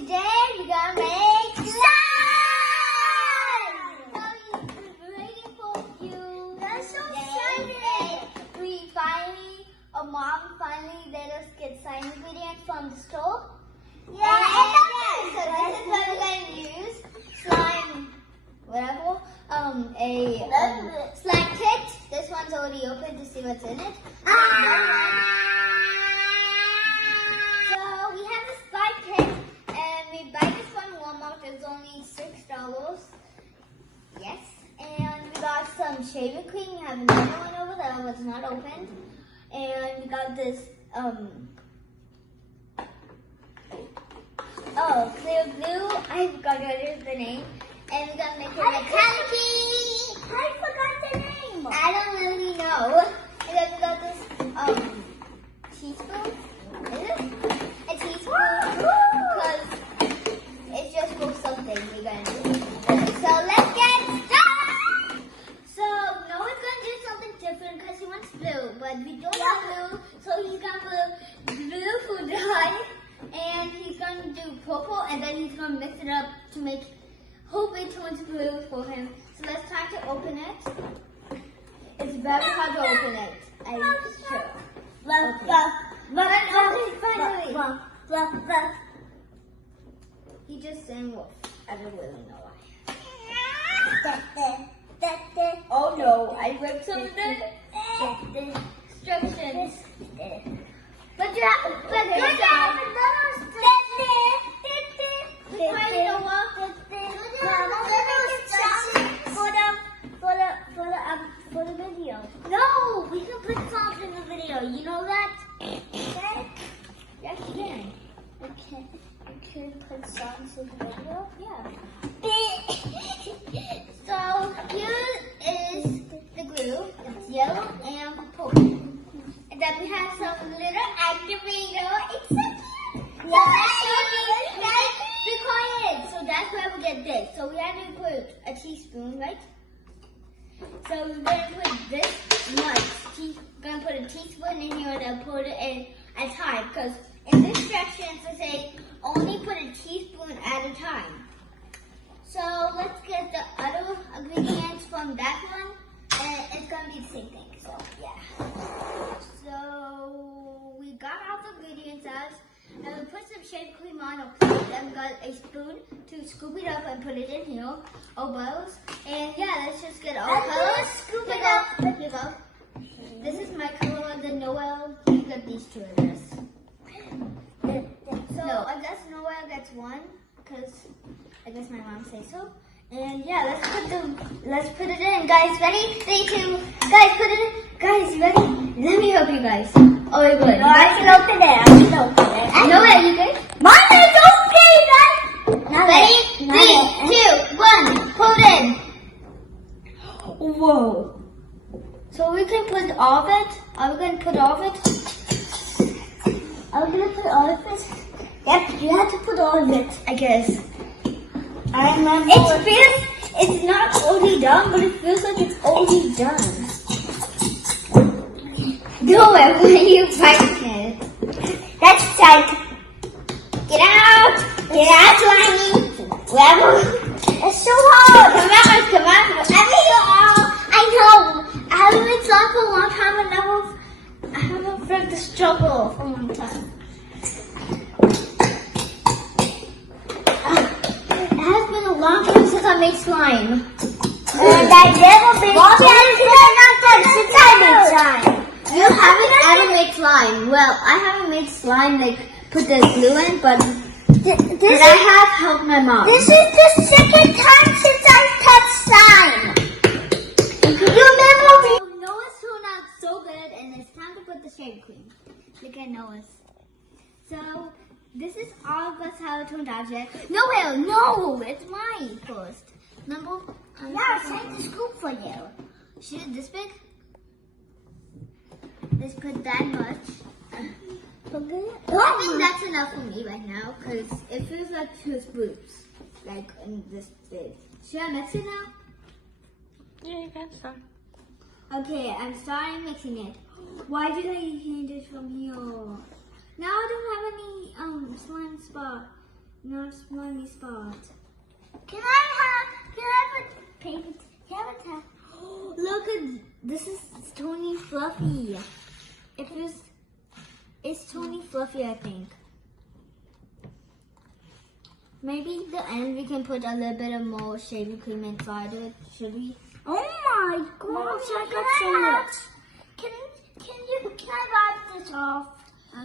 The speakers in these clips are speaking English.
today we're gonna make slime! So we've been waiting for you. That's so excited! Mom finally let us get slime ingredients from the store. Yeah, so this is what we're going to use. Slime, whatever. Slime kit. This one's already open to see what's in it. So we have this slime kit, and we buy this from Walmart. It's only $6. Yes, and we got some shaving cream. We have another one over there that's not opened, and we got this clear glue. I forgot what is the name. And we're gonna make it like candy. I forgot the name. I don't really know. And then we got this teaspoon. Is it? A teaspoon. Because it's just for something we're gonna do. So let's get started. So Noah's gonna do something different because he wants blue, but we don't have blue, so he's gonna put blue for dye. And he's going to do purple, and then he's going to mix it up to make, hope it turns blue for him. So let's try to open it. It's very hard to open it, I'm sure. Okay, he just sang wolf. I don't really know why. Oh no, I ripped some of the instructions. But good job. For the video. No, we can put songs in the video. You know that? Okay. Yes, you can. Okay. You can put songs in the video. Yeah. So here is the glue. It's yellow and purple. And then we have some little activator. It's so cute. Required. So that's why we get this. So we have to put a teaspoon, right? So we're going to put this much. We're going to put a teaspoon in here and put it in a time. Because in the instructions they say only put a teaspoon at a time. So let's get the other ingredients from that one. And it's going to be the same thing. So yeah. So we got all the ingredients out. And we put some shaving cream on our plate. And we got a spoon to scoop it up and put it in here. All bottles. And yeah, let's just get all colors. Scoop it up. Here you go. This is my color, the Noel. You got these two of this. So I guess Noel gets one. Because I guess my mom says so. And yeah, let's put it in. Guys, ready? 3, 2. Guys, put it in. Guys, ready? Let me help you guys. Oh, you're good. No, I can open it. I can open it. No way, you good? Mine is okay, guys. Ready? 3, 2, 1. Put in. Whoa. So we can put all of it? Are we going to put all of it? Are we going to put all of it? Yep, you have to put all of it. I guess. I remember. It's not already done, but it feels like it's already done. Do it when you bite it. That's tight. Get out! Get out, Slimy. It's so hard. Come on. I know. I haven't been slime for a long time and I haven't felt the struggle for a long time. It has been a long time since I made slime. And I never made slime. You haven't ever made slime. Well, I haven't made slime like put the glue in, but I have helped my mom. This is the second time since I touched slime. You remember me? Noah's turned out so good, and it's time to put the shaving cream. Look at Noah's. So this is all of us how it turned out yet. No, it's mine first. Remember? Yeah, I saved the scoop for you. Should it this big? Let's put that much. I think that's enough for me right now because it feels like 2 scoops, like in this big. Should I mix it now? Yeah, you can start. Okay, I'm starting mixing it. Why did I hand it from here? Now I don't have any slime spot. not slimy spot. Can I have a paper? Can I have a towel? Look at this is Tony Fluffy. It's Tony Fluffy, I think. Maybe the end we can put a little bit of more shaving cream inside it. Should we? Oh my gosh, I got so much. Can I wipe this off?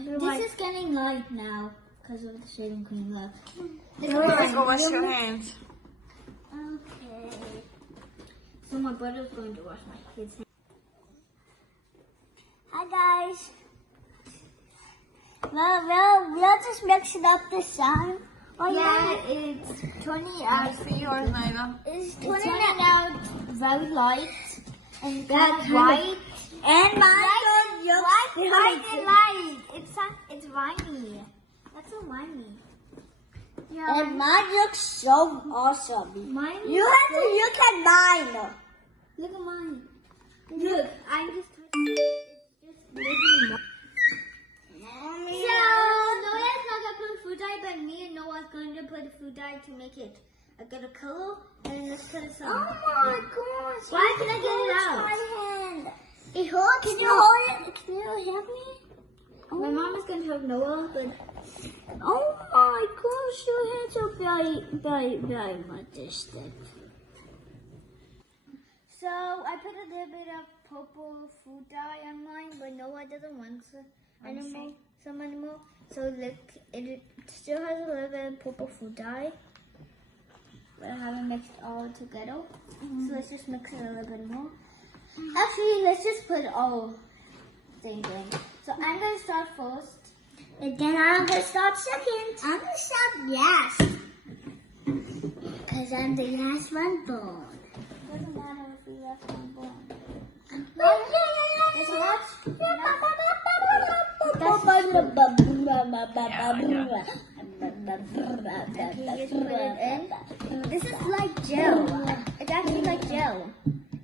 This is getting light now because of the shaving cream left. Go wash your hands. Okay. So my brother's going to wash my kids' hands. Hi guys. We'll just mix it up this time. Oh Yeah, it's turning out. See yours, Nyla. It's It's turning out very light and Yeah, white. And mine looks White and light. It's viney. That's so viney. Yeah. And mine looks so awesome. Mine. You have to look at mine. Look at mine. Look, I'm just touching it. It's just making more. So Noah's not gonna put food dye, but me and Noah's going to put food dye to make it a good color, and let's put some. Oh my gosh. Why can I get it out? My hand. It hurts. Can you hold it? Can you help me? My mom is going to help Noah, but Oh my gosh, your hands are very much distant. so I put a little bit of purple food dye on mine, but Noah doesn't want some anymore. So look, it still has a little bit of purple food dye, but I haven't mixed all together. So let's just mix it a little bit more. Actually, let's just put all thing in. So I'm gonna start first. And then I'm going to start second. I'm going to start last. Because I'm the last one born. Doesn't matter if we left one born. There's This is like gel. It's actually like gel.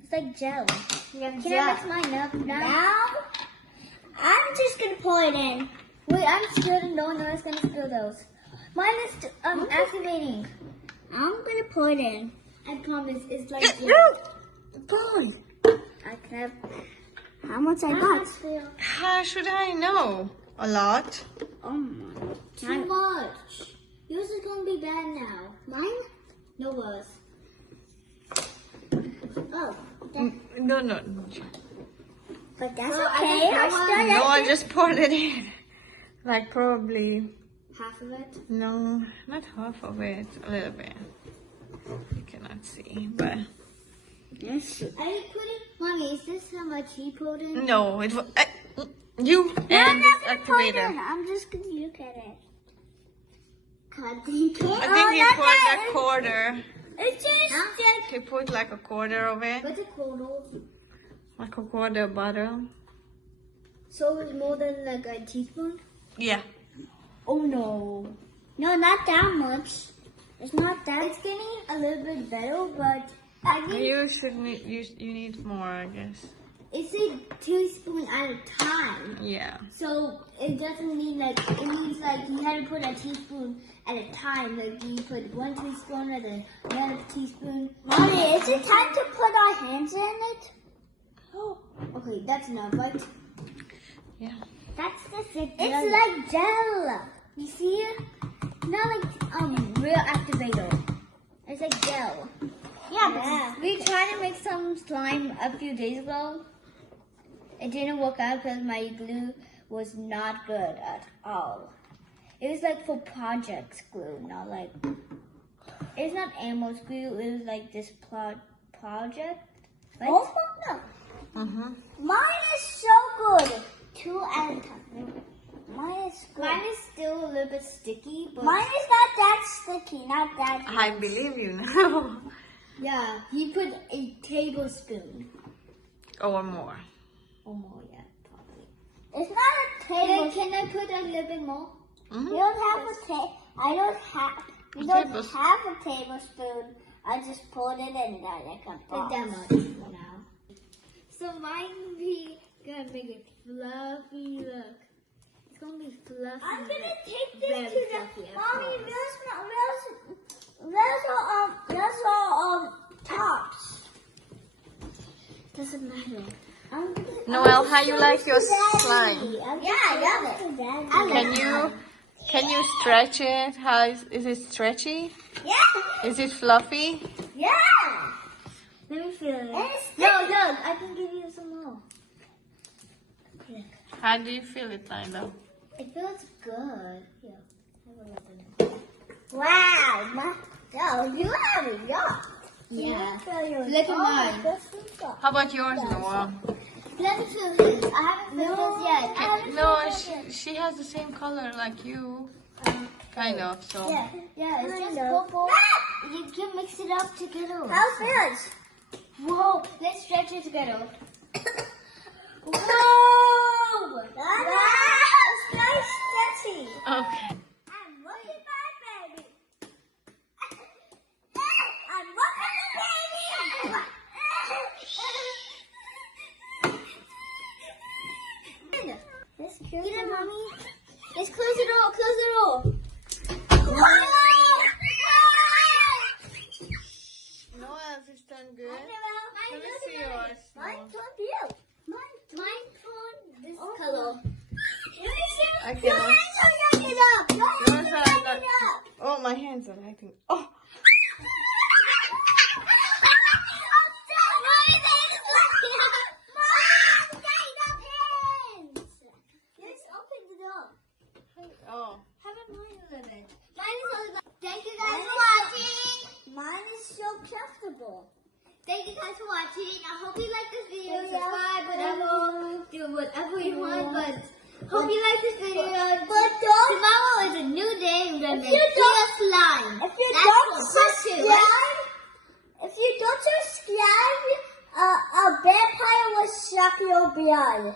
It's like gel. Can I mix mine up now? Now, I'm just going to pour it in. Wait, I'm scared no one else is gonna spill those. Mine is activating. I'm going to pour it in. I promise, it's like gel. Good. I can have. How much I got? How should I know? A lot. Oh my. Too much. Yours is gonna be bad now. Mine? Noah's. Oh. No. But that's So I okay. just I pour still No, like I just poured it in. Like probably, Half of it. no, not half of it, a little bit. You cannot see, but Yes. Are you putting, Mommy, is this how much he put in? no, it was you I'm and not this gonna pour it in. activator. I'm just going to look at it. God, did you I think you poured a quarter. It's just You put like a quarter of it, What's it called? like a quarter bottle. So it's more than like a teaspoon? Yeah. Oh no. No, not that much. It's not that. It's getting a little bit better, but I think You should need you need more, I guess. it's a teaspoon at a time. Yeah. So it doesn't mean like, it means like you had to put a teaspoon at a time. Like you put 1 teaspoon and then another teaspoon. Mommy, is it time to put our hands in it? Oh, okay, that's enough, right? Yeah. That's the thick. It's like gel. You see it? Not like real activator. It's like gel. Yeah. We tried to make some slime a few days ago. It didn't work out because my glue was not good at all. It was like for projects glue, not like, it's not Elmo's glue, it was like this project. Right? Oh no. Mine is so good. 2 at a time. Mine is good. Mine is still a little bit sticky, but Mine is not that sticky. Not that. I believe you now. yeah, you put a tablespoon Or more. or more, yeah, probably. It's not a table. Can I put a little bit more? You don't have a table. I don't have. You A don't tablespoon. have a tablespoon. I just poured it in there like a Like box. that much for now. So mine, we gonna make it fluffy look. It's gonna be fluffy. I'm gonna take this Very to the fluffy, I mommy. promise. There's all tops. Doesn't matter. Noel, how you like your slime? Yeah, I love it. Can you stretch it? How is it stretchy? Yeah. Is it fluffy? Yeah. Let me feel it. And it's No, look, I can give you some more. How do you feel it, Lila? It feels good. Here, have a look at it. wow. You have a yacht. Yeah. Look Look at mine. How about yours, Noel? Let me feel this. I haven't filled this yet. No, she has the same color like you. Kind of, so. Yeah. Yeah, it's just Kind of. purple. You can mix it up together. How's this? Whoa, let's stretch it together. Whoa! It's nice stretchy. Okay. I'm looking my baby. I'm looking the baby. This cute. Get it, mommy. Let's close the door. Close the door. Noel, is this done good? Mine, Let me see yours. Mine turned you. mine turned this Oh. color. I cannot. Yours are like, oh, my hands are acting. Oh, oh. Thank you guys for watching. Mine is so comfortable. Thank you guys for watching. I hope you like this video. Yeah. Subscribe, whatever, do whatever you want. But hope you like this video. But don't, Tomorrow is a new day. We're gonna If make you clear slime. if you That's don't for part two, subscribe, right? if you don't subscribe, a vampire will suck your blood.